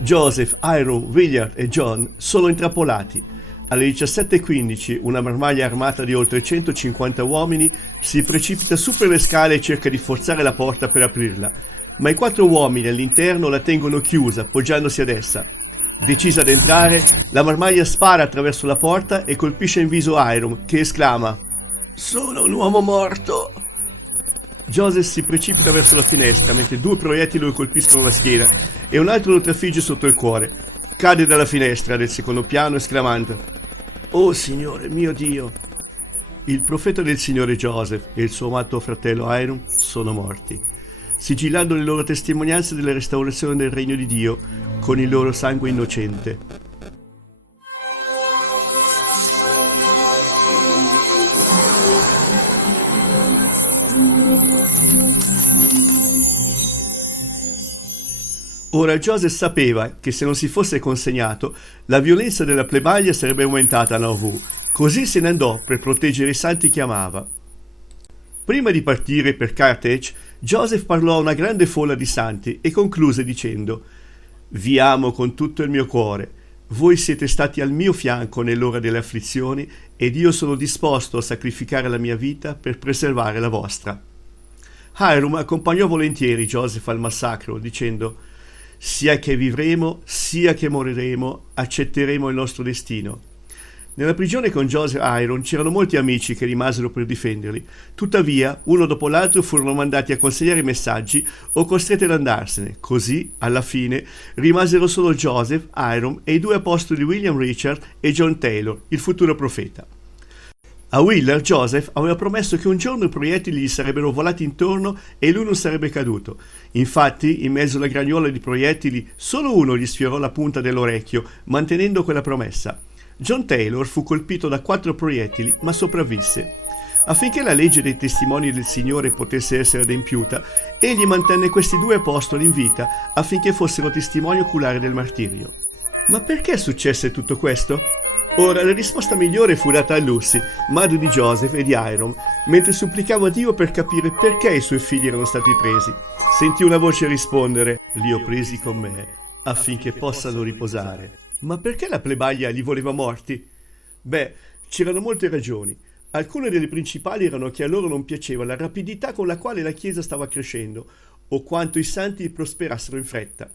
Joseph, Hiram, William e John sono intrappolati. Alle 17:15 una marmaglia armata di oltre 150 uomini si precipita su per le scale e cerca di forzare la porta per aprirla, ma i 4 uomini all'interno la tengono chiusa, appoggiandosi ad essa. Decisa ad entrare, la marmaglia spara attraverso la porta e colpisce in viso Hiram, che esclama: «Sono un uomo morto!». Joseph si precipita verso la finestra mentre 2 proiettili lo colpiscono la schiena e un altro lo trafigge sotto il cuore. Cade dalla finestra del secondo piano esclamando: «Oh Signore mio Dio!». Il profeta del Signore Joseph e il suo amato fratello Hiram sono morti, sigillando le loro testimonianze della restaurazione del regno di Dio con il loro sangue innocente. Ora Joseph sapeva che se non si fosse consegnato, la violenza della plebaglia sarebbe aumentata a Nauvoo, così se ne andò per proteggere i santi che amava. Prima di partire per Carthage, Joseph parlò a una grande folla di santi e concluse dicendo: «Vi amo con tutto il mio cuore. Voi siete stati al mio fianco nell'ora delle afflizioni ed io sono disposto a sacrificare la mia vita per preservare la vostra». Hiram accompagnò volentieri Joseph al massacro, dicendo: «Sia che vivremo, sia che moriremo, accetteremo il nostro destino». Nella prigione con Joseph e Hiram c'erano molti amici che rimasero per difenderli. Tuttavia, uno dopo l'altro furono mandati a consegnare messaggi o costretti ad andarsene. Così, alla fine, rimasero solo Joseph, Hiram e i 2 apostoli William Richard e John Taylor, il futuro profeta. A Wheeler, Joseph aveva promesso che un giorno i proiettili gli sarebbero volati intorno e lui non sarebbe caduto. Infatti, in mezzo alla gragnuola di proiettili, solo uno gli sfiorò la punta dell'orecchio, mantenendo quella promessa. John Taylor fu colpito da 4 proiettili, ma sopravvisse. Affinché la legge dei testimoni del Signore potesse essere adempiuta, egli mantenne questi 2 apostoli in vita affinché fossero testimoni oculari del martirio. Ma perché successe tutto questo? Ora, la risposta migliore fu data a Lucy, madre di Joseph e di Hiram, mentre supplicava Dio per capire perché i suoi figli erano stati presi. Sentì una voce rispondere: «Li ho presi con me, affinché possano riposare». Ma perché la plebaglia li voleva morti? Beh, c'erano molte ragioni. Alcune delle principali erano che a loro non piaceva la rapidità con la quale la Chiesa stava crescendo, o quanto i santi prosperassero in fretta.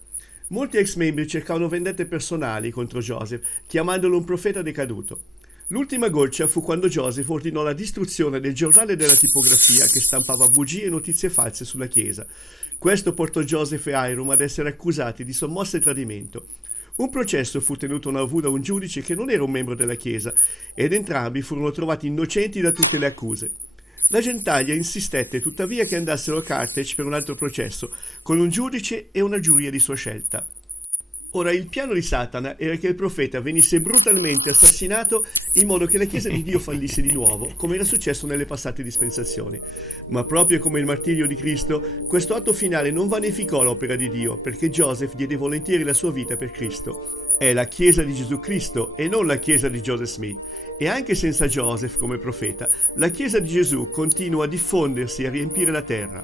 Molti ex membri cercavano vendette personali contro Joseph, chiamandolo un profeta decaduto. L'ultima goccia fu quando Joseph ordinò la distruzione del giornale della tipografia che stampava bugie e notizie false sulla Chiesa. Questo portò Joseph e Hiram ad essere accusati di sommosse tradimento. Un processo fu tenuto a Nauvoo da un giudice che non era un membro della Chiesa ed entrambi furono trovati innocenti da tutte le accuse. La gentaglia insistette tuttavia che andassero a Carthage per un altro processo, con un giudice e una giuria di sua scelta. Ora, il piano di Satana era che il profeta venisse brutalmente assassinato in modo che la Chiesa di Dio fallisse di nuovo, come era successo nelle passate dispensazioni. Ma proprio come il martirio di Cristo, questo atto finale non vanificò l'opera di Dio, perché Joseph diede volentieri la sua vita per Cristo. È la Chiesa di Gesù Cristo e non la Chiesa di Joseph Smith. E anche senza Joseph come profeta, la Chiesa di Gesù continua a diffondersi e a riempire la terra.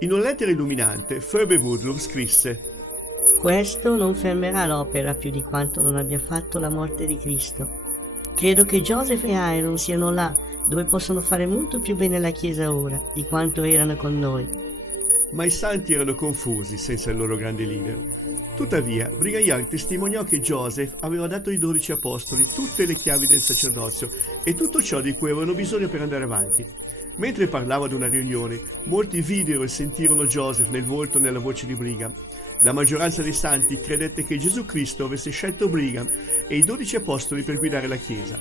In una lettera illuminante, Phoebe Woodruff scrisse: «Questo non fermerà l'opera più di quanto non abbia fatto la morte di Cristo. Credo che Joseph e Hiram siano là, dove possono fare molto più bene alla Chiesa ora, di quanto erano con noi». Ma i santi erano confusi senza il loro grande leader. Tuttavia, Brigham Young testimoniò che Joseph aveva dato ai 12 apostoli tutte le chiavi del sacerdozio e tutto ciò di cui avevano bisogno per andare avanti. Mentre parlava ad una riunione, molti videro e sentirono Joseph nel volto e nella voce di Brigham. La maggioranza dei santi credette che Gesù Cristo avesse scelto Brigham e i 12 apostoli per guidare la Chiesa.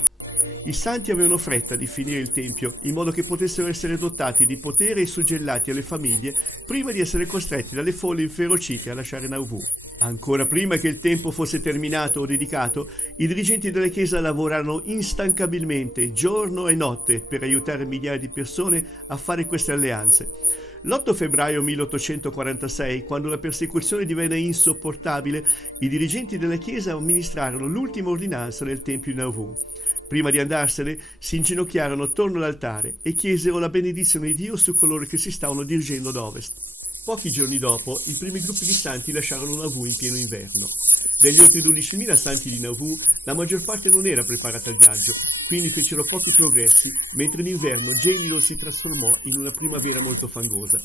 I santi avevano fretta di finire il Tempio, in modo che potessero essere dotati di potere e suggellati alle famiglie prima di essere costretti dalle folle inferocite a lasciare Nauvoo. Ancora prima che il tempo fosse terminato o dedicato, i dirigenti della Chiesa lavorarono instancabilmente, giorno e notte, per aiutare migliaia di persone a fare queste alleanze. L'8 febbraio 1846, quando la persecuzione divenne insopportabile, i dirigenti della Chiesa amministrarono l'ultima ordinanza nel Tempio di Nauvoo. Prima di andarsene, si inginocchiarono attorno all'altare e chiesero la benedizione di Dio su coloro che si stavano dirigendo ad ovest. Pochi giorni dopo, i primi gruppi di santi lasciarono Nauvoo in pieno inverno. Degli oltre 12.000 santi di Nauvoo, la maggior parte non era preparata al viaggio, quindi fecero pochi progressi, mentre in inverno gelido si trasformò in una primavera molto fangosa.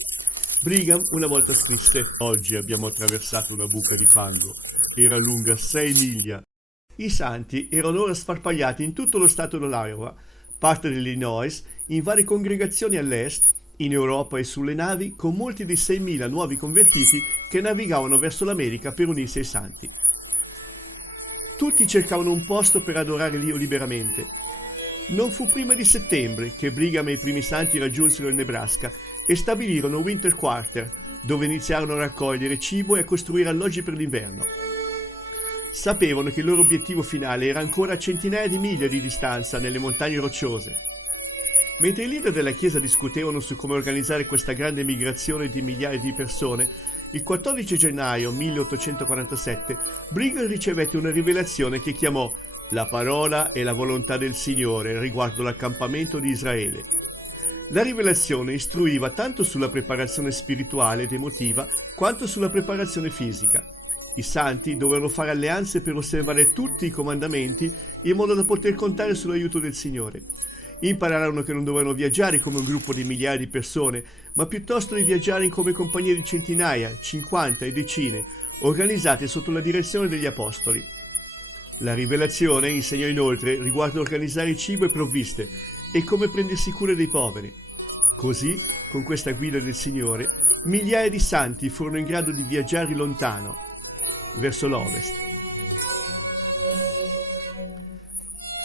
Brigham una volta scrisse: «Oggi abbiamo attraversato una buca di fango. Era lunga 6 miglia». I santi erano ora sparpagliati in tutto lo stato dell'Iowa, parte dell'Illinois, in varie congregazioni all'est, in Europa e sulle navi, con molti dei 6.000 nuovi convertiti che navigavano verso l'America per unirsi ai santi. Tutti cercavano un posto per adorare Dio liberamente. Non fu prima di settembre che Brigham e i primi santi raggiunsero il Nebraska e stabilirono Winter Quarter, dove iniziarono a raccogliere cibo e a costruire alloggi per l'inverno. Sapevano che il loro obiettivo finale era ancora a centinaia di miglia di distanza nelle montagne rocciose. Mentre i leader della Chiesa discutevano su come organizzare questa grande migrazione di migliaia di persone, il 14 gennaio 1847 Brigham ricevette una rivelazione che chiamò «La parola e la volontà del Signore riguardo l'accampamento di Israele». La rivelazione istruiva tanto sulla preparazione spirituale ed emotiva quanto sulla preparazione fisica. I santi dovevano fare alleanze per osservare tutti i comandamenti in modo da poter contare sull'aiuto del Signore. Impararono che non dovevano viaggiare come un gruppo di migliaia di persone, ma piuttosto di viaggiare come compagnie di centinaia, 50 e decine, organizzate sotto la direzione degli apostoli. La rivelazione insegnò inoltre riguardo organizzare cibo e provviste e come prendersi cura dei poveri. Così, con questa guida del Signore, migliaia di santi furono in grado di viaggiare lontano, verso l'ovest.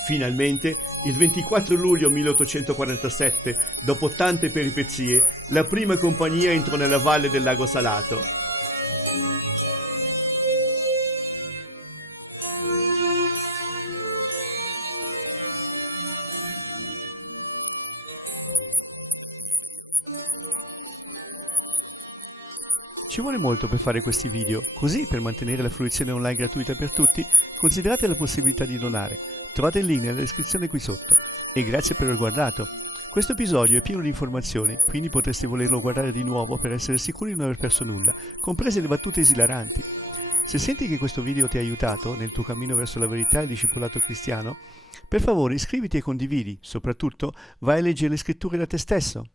Finalmente, il 24 luglio 1847, dopo tante peripezie, la prima compagnia entrò nella valle del lago Salato. Ci vuole molto per fare questi video, così per mantenere la fruizione online gratuita per tutti, considerate la possibilità di donare. Trovate il link nella descrizione qui sotto. E grazie per aver guardato. Questo episodio è pieno di informazioni, quindi potreste volerlo guardare di nuovo per essere sicuri di non aver perso nulla, comprese le battute esilaranti. Se senti che questo video ti ha aiutato nel tuo cammino verso la verità e il discepolato cristiano, per favore iscriviti e condividi, soprattutto vai a leggere le scritture da te stesso.